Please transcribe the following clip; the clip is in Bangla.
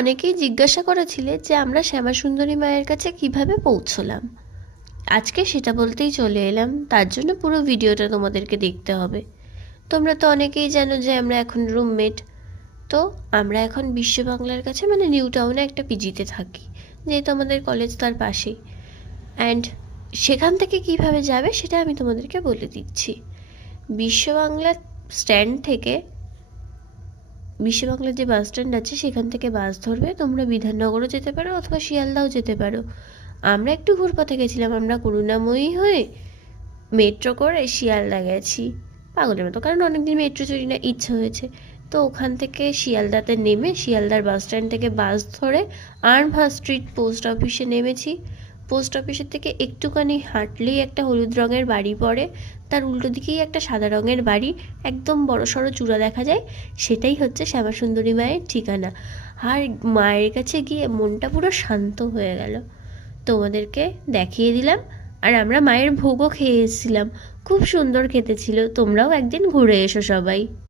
অনেকেই জিজ্ঞাসা করেছিলে যে আমরা শ্যামাসুন্দরী মায়ের কাছে কিভাবে পৌঁছলাম। আজকে সেটা বলতেই চলে এলাম, তার জন্য পুরো ভিডিওটা তোমাদেরকে দেখতে হবে। তোমরা তো অনেকেই জানো যে আমরা এখন রুমমেট। তো আমরা এখন বিশ্ব বাংলার কাছে মানে নিউ টাউনে একটা পিজিতে থাকি, যেহেতু আমাদের কলেজ তার পাশেই। অ্যান্ড সেখান থেকে কিভাবে যাবে সেটা আমি তোমাদেরকে বলে দিচ্ছি। বিশ্ব বাংলা স্ট্যান্ড থেকে, বিশ্ব বাংলার যে বাস স্ট্যান্ড আছে সেখান থেকে বাস ধরবে, তোমরা বিধাননগরও যেতে পারো অথবা শিয়ালদাও যেতে পারো। আমরা একটু ঘুরপথে গেছিলাম, আমরা করুণাময়ী হয়ে মেট্রো করে শিয়ালদা গেছি পাগলের মতো, কারণ অনেকদিন মেট্রো চড়ি না, ইচ্ছা হয়েছে। তো ওখান থেকে শিয়ালদাতে নেমে শিয়ালদার বাস স্ট্যান্ড থেকে বাস ধরে আর্নভা স্ট্রিট পোস্ট অফিসে নেমেছি। পোস্ট অফিসের থেকে একটুখানি হাঁটলেই একটা হলুদ রঙের বাড়ি পড়ে, তার উল্টো দিকেই একটা সাদা রঙের বাড়ি, একদম বড়সড় চূড়া দেখা যায়, সেটাই হচ্ছে শ্যামাসুন্দরী মায়ের ঠিকানা। আর মায়ের কাছে গিয়ে মনটা পুরো শান্ত হয়ে গেল। তোমাদেরকে দেখিয়ে দিলাম। আর আমরা মায়ের ভোগও খেয়ে এসেছিলাম, খুব সুন্দর খেতে ছিল। তোমরাও একদিন ঘুরে এসো সবাই।